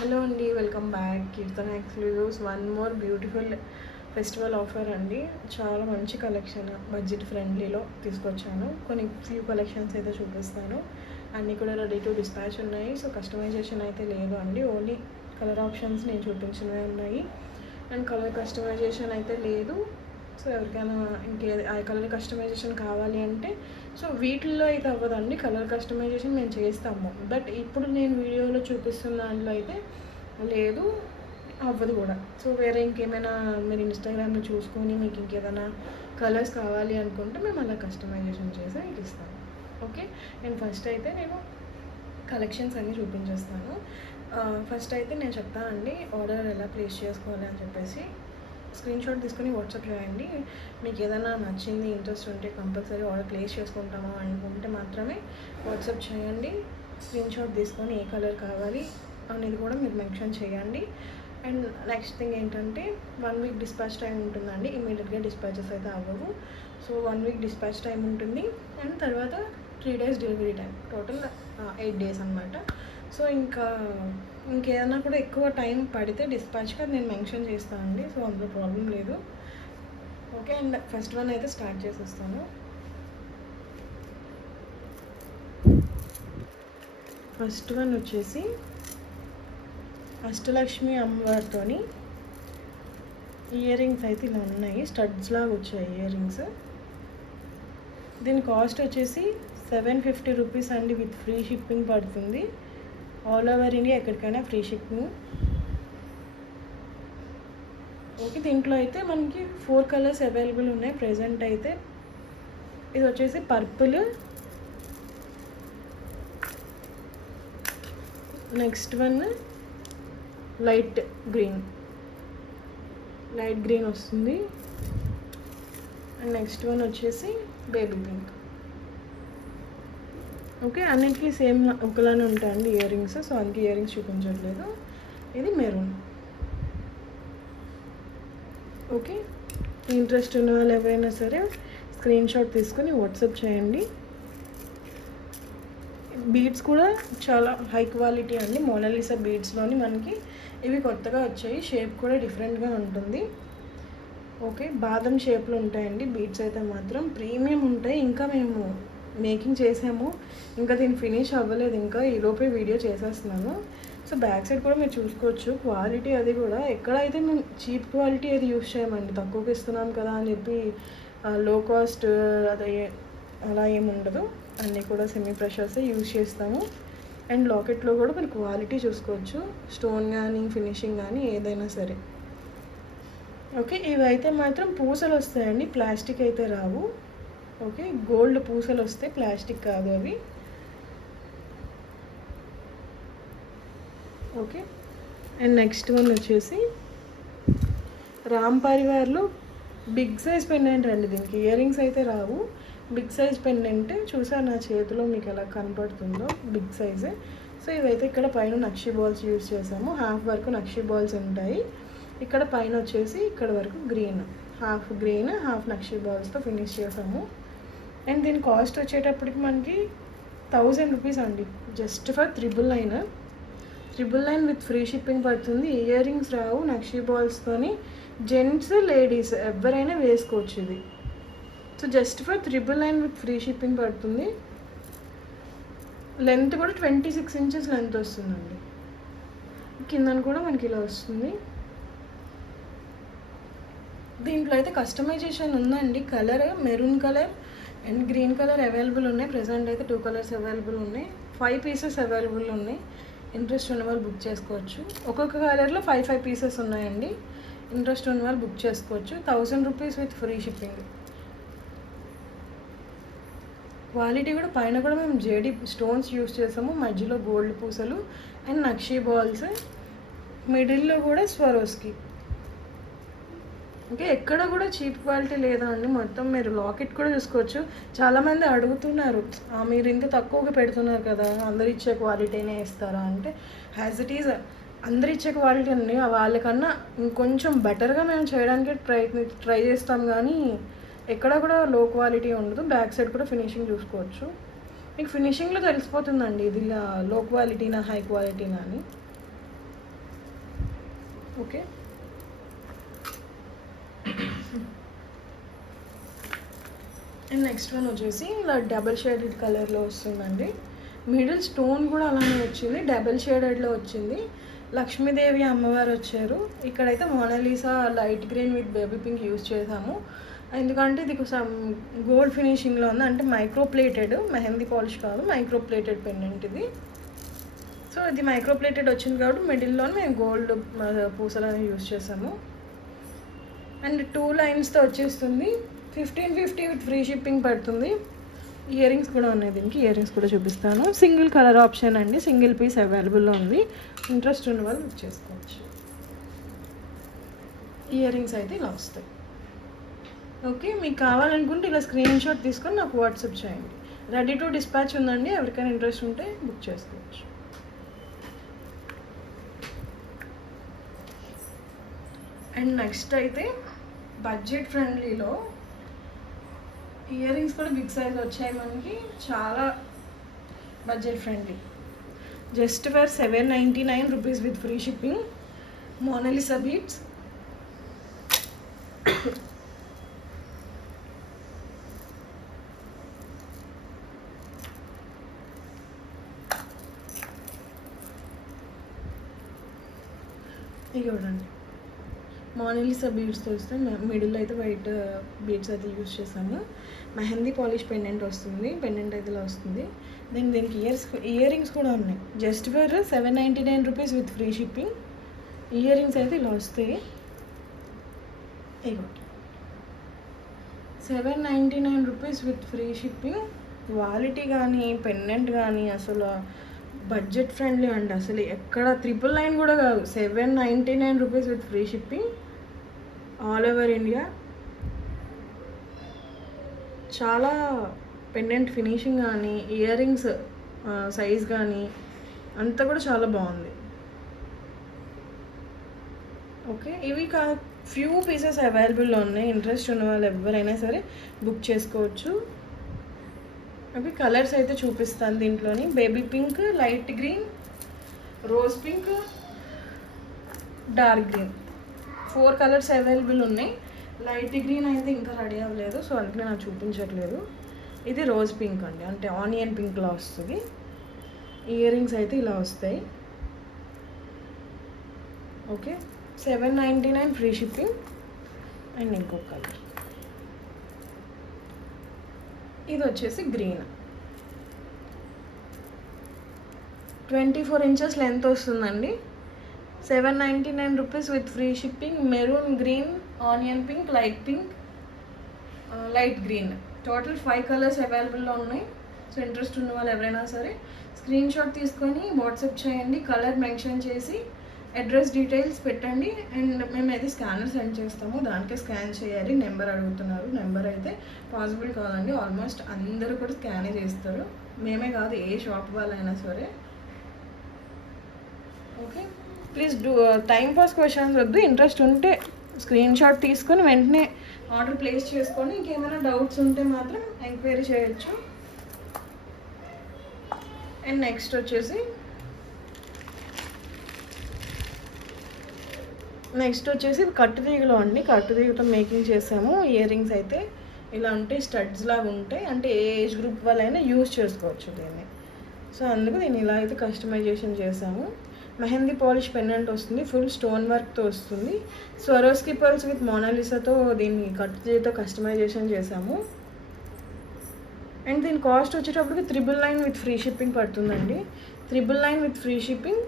Hello అండి, welcome back. Keerthana exclusives one more beautiful festival offer అండి. చాలా మంచి కలెక్షన్, బడ్జెట్ ఫ్రెండ్లీలో తీసుకొచ్చాను. కొన్ని ఫ్యూ కలెక్షన్స్ అయితే చూపిస్తాను. అన్నీ కూడా రెడీ టు డిస్పాచ్ ఉన్నాయి. సో కస్టమైజేషన్ అయితే లేదు అండి, ఓన్లీ కలర్ ఆప్షన్స్ నేను చూపించినవి ఉన్నాయి. అండ్ కలర్ కస్టమైజేషన్ అయితే లేదు. సో ఎవరికైనా ఆ కలర్ కస్టమైజేషన్ కావాలి అంటే సో వీటిల్లో అయితే అవ్వదండి. కలర్ కస్టమైజేషన్ మేము చేస్తాము, బట్ ఇప్పుడు నేను వీడియోలో చూపిస్తున్న దాంట్లో అయితే లేదు, అవ్వదు కూడా. సో వేరే ఇంకేమైనా మీరు ఇన్స్టాగ్రామ్లో చూసుకొని మీకు ఇంకేదైనా కలర్స్ కావాలి అనుకుంటే మేము అలా కస్టమైజేషన్ చేసి మీకు ఇస్తాము. ఓకే, నేను ఫస్ట్ అయితే నేను కలెక్షన్స్ అన్నీ చూపించేస్తాను. ఫస్ట్ అయితే నేను చెప్తానండి ఆర్డర్ ఎలా ప్లేస్ చేసుకోవాలి అని చెప్పేసి. స్క్రీన్ షాట్ తీసుకొని వాట్సాప్ చేయండి. మీకు ఏదైనా నచ్చింది, ఇంట్రెస్ట్ ఉంటే కంపల్సరీ ఆర్డర్ ప్లేస్ చేసుకుంటాము అనుకుంటే మాత్రమే వాట్సాప్ చేయండి. స్క్రీన్ షాట్ తీసుకొని ఏ కలర్ కావాలి అనేది కూడా మీరు మెన్షన్ చేయండి. అండ్ నెక్స్ట్ థింగ్ ఏంటంటే 1 వీక్ డిస్పాచ్ టైం ఉంటుందండి. ఇమీడియట్గా డిస్పాచెస్ అయితే అవ్వవు. సో 1 వీక్ డిస్పాచ్ టైం ఉంటుంది. అండ్ తర్వాత 3 days delivery time, total 8 days అనమాట. సో ఇంకేదైనా కూడా ఎక్కువ టైం పడితే డిస్పాచ్గా నేను మెన్షన్ చేస్తానండి. సో అందులో ప్రాబ్లం లేదు. ఓకే, అండ్ ఫస్ట్ వన్ అయితే స్టార్ట్ చేసేస్తాను. ఫస్ట్ వన్ వచ్చేసి అష్టలక్ష్మి అమ్మవారితో ఇయర్ రింగ్స్ అయితే ఇలా ఉన్నాయి. స్టడ్స్ లాగా వచ్చాయి ఇయర్ రింగ్స్. దీని కాస్ట్ వచ్చేసి 750 రూపీస్ అండి. విత్ ఫ్రీ షిప్పింగ్ పడుతుంది. ఆల్ ఓవర్ ఇండియా ఎక్కడికైనా ఫ్రీ షిప్పింగ్. ఓకే, దీంట్లో అయితే మనకి 4 కలర్స్ అవైలబుల్ ఉన్నాయి ప్రెజెంట్ అయితే. ఇది వచ్చేసి purple, next one light green వస్తుంది. అండ్ నెక్స్ట్ వన్ వచ్చేసి బేబీ పింక్. ఓకే, అన్నిటికీ సేమ్ ఒకలానే ఉంటాయండి ఇయర్ రింగ్స్. సో అందుకే ఇయర్ రింగ్స్ చూపించట్లేదు. ఇది మెరూన్. ఓకే, ఇంట్రెస్ట్ ఉన్న వాళ్ళు ఎవరైనా సరే స్క్రీన్ షాట్ తీసుకొని వాట్సాప్ చేయండి. బీడ్స్ కూడా చాలా హై క్వాలిటీ అండి. మోనాలిసా బీడ్స్లోని మనకి ఇవి కొత్తగా వచ్చాయి. షేప్ కూడా డిఫరెంట్గా ఉంటుంది. ఓకే, బాదం షేప్లో ఉంటాయండి బీడ్స్ అయితే మాత్రం ప్రీమియం ఉంటాయి. ఇంకా మేము మేకింగ్ చేసాము, ఇంకా దీన్ని ఫినిష్ అవ్వలేదు. ఇంకా ఈలోపే వీడియో చేసేస్తున్నాను. సో బ్యాక్ సైడ్ కూడా మీరు చూసుకోవచ్చు. క్వాలిటీ అది కూడా ఎక్కడైతే మేము చీప్ క్వాలిటీ అది యూస్ చేయమండి. తక్కువకి ఇస్తున్నాం కదా అని చెప్పి లో కాస్ట్ అది అలా ఏమి ఉండదు. అన్నీ కూడా సెమీ ప్రెషర్సే యూజ్ చేస్తాము. అండ్ లాకెట్లో కూడా మీరు క్వాలిటీ చూసుకోవచ్చు, స్టోన్ కానీ ఫినిషింగ్ కానీ ఏదైనా సరే. ఓకే, ఇవి అయితే మాత్రం పూసలు వస్తాయండి, ప్లాస్టిక్ అయితే రావు. ఓకే, గోల్డ్ పూసలు వస్తాయి, ప్లాస్టిక్ కాదు అవి. ఓకే, అండ్ నెక్స్ట్ వన్ వచ్చేసి రామ్ పరివార్లో బిగ్ సైజ్ పెండెంట్ అండి. దీనికి ఇయర్ రింగ్స్ అయితే రావు, బిగ్ సైజ్ పెండెంట్. చూసారు నా చేతిలో మీకు ఎలా కనపడుతుందో, బిగ్ సైజే. సో ఇవైతే ఇక్కడ పైన నక్షి బాల్స్ యూజ్ చేసాము. హాఫ్ వరకు నక్షి బాల్స్ ఉంటాయి. ఇక్కడ పైన వచ్చేసి ఇక్కడ వరకు గ్రీన్, హాఫ్ నక్షి బాల్స్తో ఫినిష్ చేసాము. అండ్ దీని కాస్ట్ వచ్చేటప్పటికి మనకి 1000 రూపీస్ అండి. Just for 999 with free shipping పడుతుంది. ఇయర్ రింగ్స్ రావు, నక్షి బాల్స్తోని జెంట్స్ లేడీస్ ఎవరైనా వేసుకోవచ్చు ఇది. So just for 999 with free shipping పడుతుంది. లెంత్ కూడా 26 inches లెంత్ వస్తుందండి. కిందన కూడా మనకి ఇలా వస్తుంది. దీంట్లో అయితే కస్టమైజేషన్ ఉందండి. Colour maroon colour and green colour available ఉన్నాయి. ప్రెజెంట్ అయితే 2 కలర్స్ అవైలబుల్ ఉన్నాయి. 5 పీసెస్ అవైలబుల్ ఉన్నాయి. ఇంట్రెస్ట్ ఉన్న వాళ్ళు బుక్ చేసుకోవచ్చు. ఒక్కొక్క కలర్లో 5 పీసెస్ ఉన్నాయండి. ఇంట్రెస్ట్ ఉన్న వాళ్ళు బుక్ చేసుకోవచ్చు. 1000 rupees with free shipping. Quality కూడా పైన కూడా మేము జేడీ స్టోన్స్ యూస్ చేసాము, మధ్యలో గోల్డ్ పూసలు అండ్ నక్షి బాల్స్, మిడిల్లో కూడా స్వరోస్కి. ఓకే, ఎక్కడ కూడా చీప్ క్వాలిటీ లేదా అండి. మొత్తం మీరు లాకెట్ కూడా చూసుకోవచ్చు. చాలామంది అడుగుతున్నారు, మీరు ఇంత తక్కువగా పెడుతున్నారు కదా, అందరు ఇచ్చే క్వాలిటీనే ఇస్తారా అంటే, యాజ్ ఇట్ ఈజ్ అందరు ఇచ్చే క్వాలిటీ అండి. వాళ్ళకన్నా ఇంకొంచెం బెటర్గా మేము చేయడానికి ట్రై చేస్తాం, కానీ ఎక్కడ కూడా లో క్వాలిటీ ఉండదు. బ్యాక్ సైడ్ కూడా ఫినిషింగ్ చూసుకోవచ్చు. మీకు ఫినిషింగ్లో తెలిసిపోతుందండి ఇది లో క్వాలిటీనా హై క్వాలిటీనా అని. ఓకే. అండ్ నెక్స్ట్ వన్ వచ్చేసి ఇలా డబల్ షేడెడ్ కలర్లో వస్తుందండి. మిడిల్ స్టోన్ కూడా అలానే వచ్చింది, డబల్ షేడెడ్లో వచ్చింది. లక్ష్మీదేవి అమ్మవారు వచ్చారు. ఇక్కడైతే Monalisa light green with baby pink use చేసాము, ఎందుకంటే ఇది కొంచెం గోల్డ్ ఫినిషింగ్లో ఉంది. అంటే మైక్రో ప్లేటెడ్, మెహందీ పాలిష్ కాదు, మైక్రో ప్లేటెడ్ పెండెంట్ ఇది. సో ఇది మైక్రో ప్లేటెడ్ వచ్చింది కాబట్టి మిడిల్లో మేము గోల్డ్ పూసలని యూజ్ చేసాము. అండ్ 2 లైన్స్తో వచ్చేస్తుంది. 1550 విత్ ఫ్రీ షిప్పింగ్ పడుతుంది. ఇయర్ రింగ్స్ కూడా ఉన్నాయి, దీనికి ఇయర్ రింగ్స్ కూడా చూపిస్తాను. సింగిల్ కలర్ ఆప్షన్ అండి, సింగిల్ పీస్ అవైలబుల్లో ఉంది. ఇంట్రెస్ట్ ఉన్న వాళ్ళు బుక్ చేసుకోవచ్చు. ఇయర్ రింగ్స్ అయితే ఇలా వస్తాయి. ఓకే, మీకు కావాలనుకుంటే ఇలా స్క్రీన్ షాట్ తీసుకొని నాకు వాట్సాప్ చేయండి. రెడీ టు డిస్పాచ్ ఉందండి, ఎవరికైనా ఇంట్రెస్ట్ ఉంటే బుక్ చేసుకోవచ్చు. అండ్ నెక్స్ట్ అయితే బడ్జెట్ ఫ్రెండ్లీలో ఇయర్ రింగ్స్ కూడా బిగ్ సైజ్ వచ్చాయి మనకి, చాలా budget friendly. Just for 799 rupees with free shipping. Monalisa beads. ఇవి చూడండి, మోనాలిసా బీడ్స్తో వస్తే మిడిల్ అయితే వైట్ బీడ్స్ అయితే యూజ్ చేసాము. మెహందీ పాలిష్ పెండెంట్ వస్తుంది, పెండెంట్ అయితే ఇలా వస్తుంది. దీనికి ఇయర్ రింగ్స్ కూడా ఉన్నాయి. Just for 799 rupees with free shipping. Ear rings అయితే ఇలా వస్తాయి. ఇగో 799 rupees with free shipping. Quality కానీ పెండెంట్ కానీ అసలు బడ్జెట్ ఫ్రెండ్లీ అండి. అసలు ఎక్కడ 999 కూడా కాదు, 799 rupees with free shipping all over India. చాలా పెండెంట్ ఫినిషింగ్ కానీ ఇయర్ రింగ్స్ సైజ్ కానీ అంతా కూడా చాలా బాగుంది. ఓకే, ఇవి ఫ్యూ పీసెస్ అవైలబుల్లో ఉన్నాయి. ఇంట్రెస్ట్ ఉన్న వాళ్ళు ఎవరైనా సరే బుక్ చేసుకోవచ్చు. అవి కలర్స్ అయితే చూపిస్తాను దీంట్లోని. Baby pink, light green, rose pink, dark green, 4 colours available ఉన్నాయి. లైట్ గ్రీన్ అయితే ఇంకా రెడీ అవ్వలేదు, సో అందుకనే నాకు చూపించట్లేదు. ఇది రోజ్ పింక్ అండి, అంటే ఆనియన్ పింక్లా వస్తుంది. ఇయర్ రింగ్స్ అయితే ఇలా వస్తాయి. Okay, 799 free shipping. అండ్ ఇంకొక కలర్, ఇది వచ్చేసి గ్రీన్. 24 ఇంచెస్ లెంత్ వస్తుందండి. 799 rupees with free shipping. Maroon, green, onion pink, light pink, light green, total 5 colours అవైలబుల్లో ఉన్నాయి. సో ఇంట్రెస్ట్ ఉన్న వాళ్ళు ఎవరైనా సరే స్క్రీన్ షాట్ తీసుకొని వాట్సాప్ చేయండి. కలర్ మెన్షన్ చేసి అడ్రస్ డీటెయిల్స్ పెట్టండి. అండ్ మేము అయితే స్కానర్ సెండ్ చేస్తాము, దానికే స్కాన్ చేయాలి. నెంబర్ అడుగుతున్నారు, నెంబర్ అయితే పాసిబుల్ కాదండి. ఆల్మోస్ట్ అందరూ కూడా స్కానే చేస్తారు, మేమే కాదు, ఏ షాప్ వాళ్ళైనా సరే. Okay, please do time pass questions వద్దు. ఇంట్రెస్ట్ ఉంటే స్క్రీన్ షాట్ తీసుకొని వెంటనే ఆర్డర్ ప్లేస్ చేసుకొని ఇంకేమైనా డౌట్స్ ఉంటే మాత్రం ఎంక్వైరీ చేయొచ్చు. అండ్ నెక్స్ట్ వచ్చేసి కట్టుతీగలో అండి. కట్టుతీగతో మేకింగ్ చేసాము. ఇయర్ రింగ్స్ అయితే ఇలా ఉంటాయి, స్టడ్స్ లాగా ఉంటాయి. అంటే ఏ ఏజ్ గ్రూప్ వాళ్ళైనా యూజ్ చేసుకోవచ్చు దీన్ని. సో అందుకు దీన్ని ఇలా అయితే కస్టమైజేషన్ చేసాము. మెహందీ పాలిష్ పెండెంట్ వస్తుంది, ఫుల్ స్టోన్ వర్క్తో వస్తుంది. స్వరోస్కి పర్ల్స్ విత్ మోనాలిసాతో దీన్ని కట్టుతీగతో కస్టమైజేషన్ చేసాము. అండ్ దీని కాస్ట్ వచ్చేటప్పటికి 999 విత్ ఫ్రీ షిప్పింగ్ పడుతుందండి. 999 విత్ ఫ్రీ షిప్పింగ్.